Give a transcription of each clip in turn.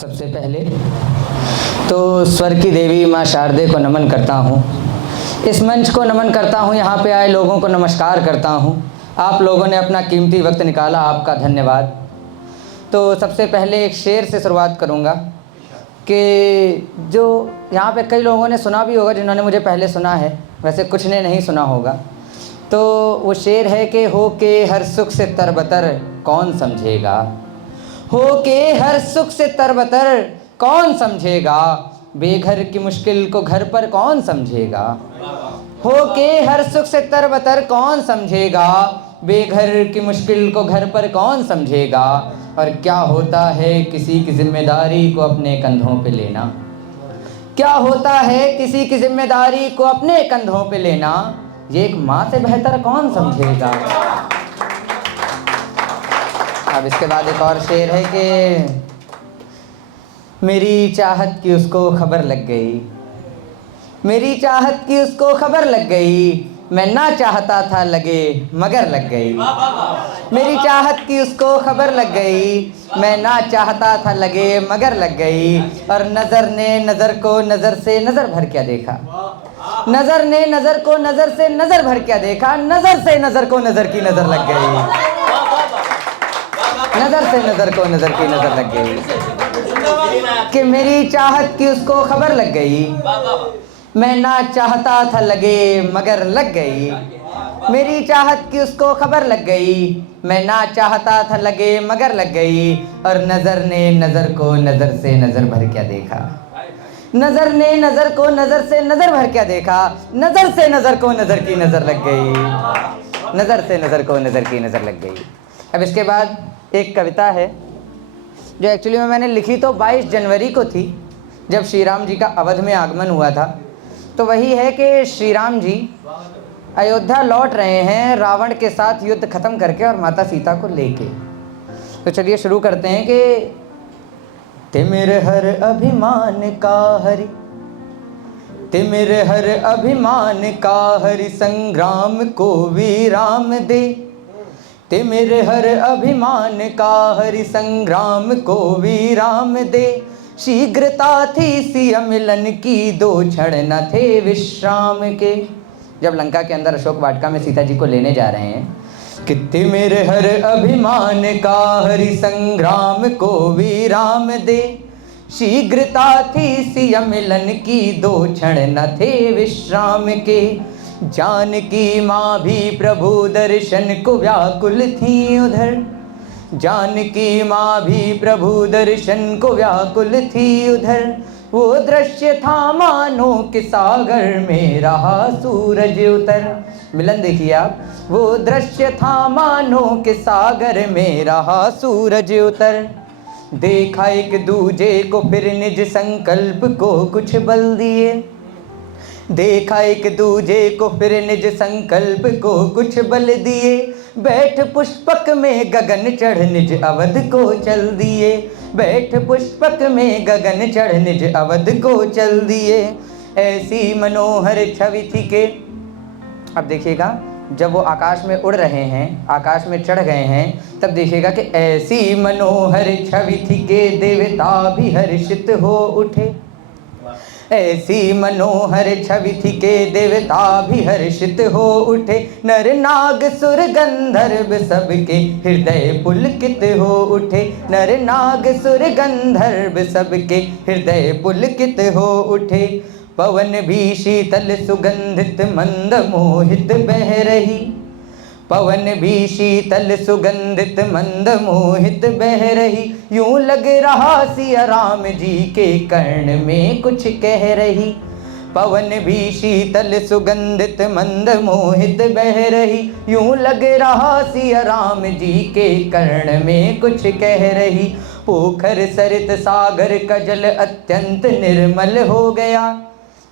सबसे पहले तो स्वर की देवी माँ शारदे को नमन करता हूँ। इस मंच को नमन करता हूँ। यहाँ पे आए लोगों को नमस्कार करता हूँ। आप लोगों ने अपना कीमती वक्त निकाला, आपका धन्यवाद। तो सबसे पहले एक शेर से शुरुआत करूँगा कि जो यहाँ पे कई लोगों ने सुना भी होगा, जिन्होंने मुझे पहले सुना है, वैसे कुछ ने नहीं सुना होगा। तो वो शेर है कि हो के हर सुख से तरबतर कौन समझेगा, हो के हर सुख से तरबतर कौन समझेगा, बेघर की मुश्किल को घर पर कौन समझेगा। हो के हर सुख से तरबतर कौन समझेगा, बेघर की मुश्किल को घर पर कौन समझेगा। और क्या होता है किसी की जिम्मेदारी को अपने कंधों पे लेना, क्या होता है किसी की जिम्मेदारी को अपने कंधों पे लेना, ये एक माँ से बेहतर कौन समझेगा। अब इसके बाद एक और शेर है कि मेरी चाहत की उसको खबर लग गई, मेरी चाहत की उसको खबर लग गई, मैं ना चाहता था लगे मगर लग गई। मेरी चाहत की उसको खबर लग गई, मैं ना चाहता था लगे मगर लग गई। और नज़र ने नज़र को नज़र से नज़र भर क्या देखा, नज़र ने नज़र को नज़र से नज़र भर क्या देखा, नज़र से नज़र को नज़र की नज़र लग गई, नज़र से नज़र को नज़र की नज़र लग गई। कि मेरी चाहत की उसको खबर लग गई, मैं ना चाहता था लगे मगर लग गई। मेरी चाहत की उसको खबर लग गई, मैं ना चाहता था लगे मगर लग गई। और नज़र ने नज़र को नज़र से नज़र भर क्या देखा, नज़र ने नज़र को नज़र से नज़र भर क्या देखा, नज़र से नज़र को नज़र की नज़र लग गई, नज़र से नज़र को नज़र की नज़र लग गई। अब इसके बाद एक कविता है जो एक्चुअली में मैंने लिखी तो 22 जनवरी को थी, जब श्री राम जी का अवध में आगमन हुआ था। तो वही है कि श्री राम जी अयोध्या लौट रहे हैं रावण के साथ युद्ध खत्म करके और माता सीता को लेके। तो चलिए शुरू करते हैं कि तिमिर हर अभिमान का हरि, तिमिर हर अभिमान का हरि संग्राम को विराम दे, तिमिर हर अभिमान का हरि संग्राम को विराम दे। शीघ्रता थी सिया मिलन की, दो क्षण न थे विश्राम के। जब लंका के अंदर अशोक वाटिका में सीता जी को लेने जा रहे हैं कि तिमिर हर अभिमान का हरि संग्राम को विराम दे, शीघ्रता थी सिया मिलन की, दो क्षण न थे विश्राम के। जानकी माँ भी प्रभु दर्शन को व्याकुल थी उधर, जानकी माँ भी प्रभु दर्शन को व्याकुल थी उधर। वो दृश्य था मानो कि सागर में रहा सूरज उतर। मिलन देखिए आप, वो दृश्य था मानो कि सागर में रहा सूरज उतर। देखा एक दूजे को फिर निज संकल्प को कुछ बल दिए, देखा एक दूजे को फिर निज संकल्प को कुछ बल दिए। बैठ पुष्पक में गगन चढ़ निज अवध को चल दिए, बैठ पुष्पक में गगन चढ़ निज अवध को चल दिए। ऐसी मनोहर छवि थी के, अब देखिएगा जब वो आकाश में उड़ रहे हैं, आकाश में चढ़ गए हैं, तब देखिएगा कि ऐसी मनोहर छवि थी के देवता भी हर्षित हो उठे। ऐसी मनोहर छवि थी के देवता भी हर्षित हो उठे। नर नाग सुर गंधर्व सबके हृदय पुलकित हो उठे, नर नाग सुर गंधर्व सबके हृदय पुलकित हो उठे। पवन भी शीतल सुगंधित मंद मोहित बह रही, पवन भी शीतल सुगंधित मंद मोहित बह रही। यूं लग रहा सिया राम जी के कर्ण में कुछ कह रही, पवन भी शीतल सुगंधित मंद मोहित बह रही। यूं लग रहा सिया राम जी के कर्ण में कुछ कह रही। पोखर सरित सागर का जल अत्यंत निर्मल हो गया।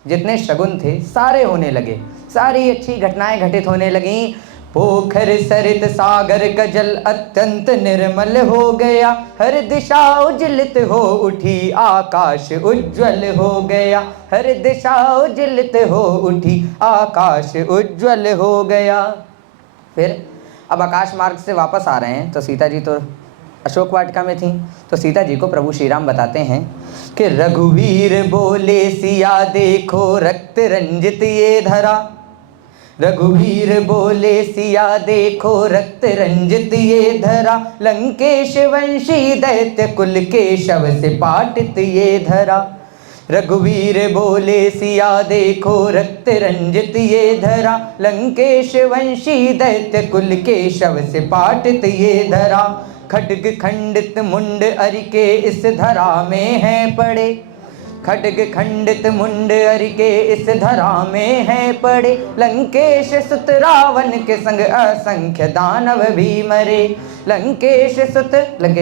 जितने शगुन थे सारे होने लगे, सारी अच्छी घटनाएं घटित होने लगीं। पोखर सरित सागर का जल अत्यंत निर्मल हो गया। हर दिशा उज्जलित हो उठी, आकाश उज्ज्वल हो गया। हर दिशा उज्जलित हो उठी, आकाश उज्ज्वल हो गया। फिर अब आकाश मार्ग से वापस आ रहे हैं तो सीता जी तो अशोक वाटिका में थी। तो सीता जी को प्रभु श्री राम बताते हैं कि रघुवीर बोले सिया देखो रक्त रंजित ये धरा। रघुवीर बोले सिया देखो रक्त रंजित ये धरा, लंकेश वंशी दैत्य कुल के शव से पाटित ये धरा। रघुवीर बोले सिया देखो रक्त रंजित ये धरा, लंकेश वंशी दैत्य कुल के शव से पाटित ये धरा। खड्ग खंडित मुंड अरिके इस धरा में है पड़े, खड्ग खंडित मुंड अरिके इस धरा में है पड़े। लंकेश सुत रावण के संग असंख्य दानव भी मरे। लंकेश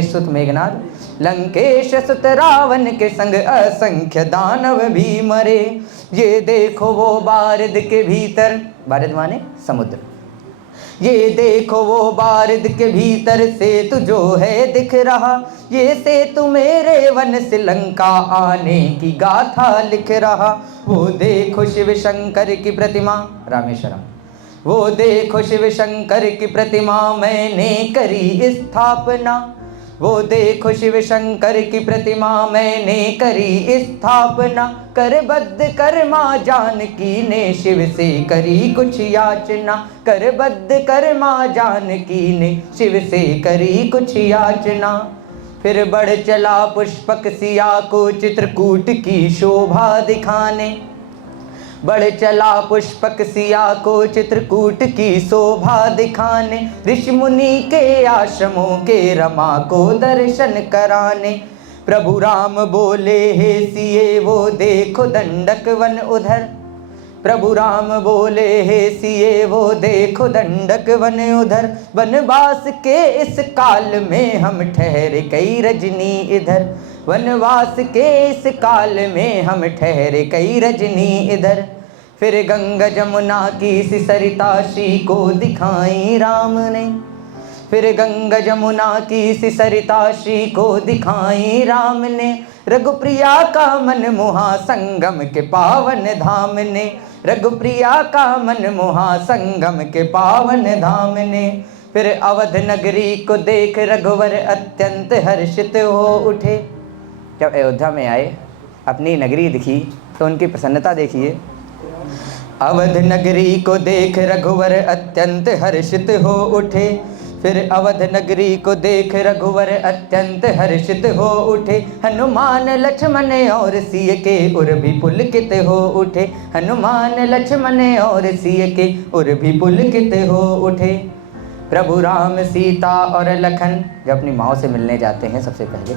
सुत मेघनाद, लंकेश सुत रावण के संग असंख्य दानव भी मरे। ये देखो वो बारिद के भीतर, बारिद माने समुद्र, ये देखो वो बारिद के भीतर सेतु जो है दिख रहा। ये सेतु मेरे वन से लंका आने की गाथा लिख रहा। वो देखो शिव शंकर की प्रतिमा, रामेश्वरम, वो देखो शिव शंकर की प्रतिमा मैंने करी स्थापना। वो देखो शिव शंकर की प्रतिमा मैंने करी स्थापना। करबद्ध कर्मा जानकी ने शिव से करी कुछ याचना। करबद्ध कर्मा जानकी ने शिव से करी कुछ याचना। फिर बढ़ चला पुष्पक सिया को चित्रकूट की शोभा दिखाने। बढ़ चला पुष्पक सिया को चित्रकूट की शोभा दिखाने। ऋषि मुनि के आश्रमों के रमा को दर्शन कराने। प्रभु राम बोले हे सिए वो देखो दंडक वन उधर। प्रभु राम बोले हे सिए वो देखो दंडक वन उधर। वनवास के इस काल में हम ठहरे कई रजनी इधर। वनवास के इस काल में हम ठहरे कई रजनी इधर। फिर गंगा जमुना की सिसरिता श्री को दिखाई राम ने। फिर गंगा जमुना की सिसरिता श्री को दिखाई राम ने। रघुप्रिया का मन मोहा संगम के पावन धाम ने। रघुप्रिया का मन मोहा संगम के पावन धाम ने। फिर अवध नगरी को देख रघुवर अत्यंत हर्षित हो उठे। जब अयोध्या में आए, अपनी नगरी दिखी तो उनकी प्रसन्नता देखिए। अवध नगरी को देख रघुवर अत्यंत हर्षित हो उठे। फिर अवध नगरी को देख रघुवर अत्यंत हर्षित हो उठे। हनुमान लक्ष्मण और सिय के उर भी पुलकित हो उठे। हनुमान लक्ष्मण और सिय के उर भी पुलकित हो उठे। प्रभु राम सीता और लखन जब अपनी माँ से मिलने जाते हैं सबसे पहले,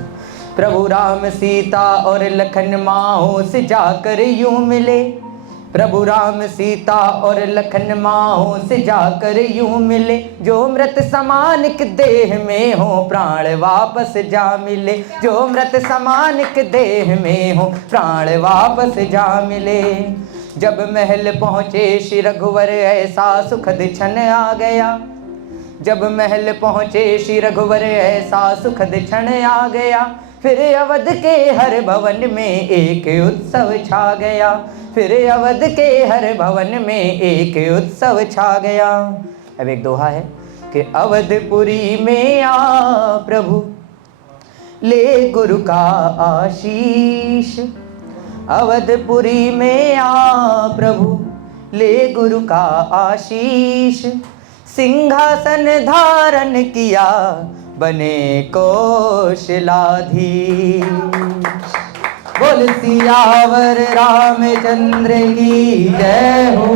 प्रभु राम सीता और लखन माँओं से जाकर यूं मिले। प्रभु राम सीता और लखन माँओं से जाकर यूं मिले। जो मृत समान के देह में हो प्राण वापस जा मिले। जो मृत समान के देह में हो प्राण वापस जा मिले। जब महल पहुँचे श्री रघुवर ऐसा सुखद क्षण आ गया। जब महल पहुँचे श्री रघुवर ऐसा सुखद क्षण आ गया। फिर अवध के हर भवन में एक उत्सव छा गया। फिर अवध के हर भवन में एक उत्सव छा गया। अब एक दोहा है कि अवधपुरी में आ प्रभु ले गुरु का आशीष। अवधपुरी में आ प्रभु ले गुरु का आशीष। सिंहासन धारण किया बने कौशलाधीश। बोल सियावर रामचंद्र की जय हो।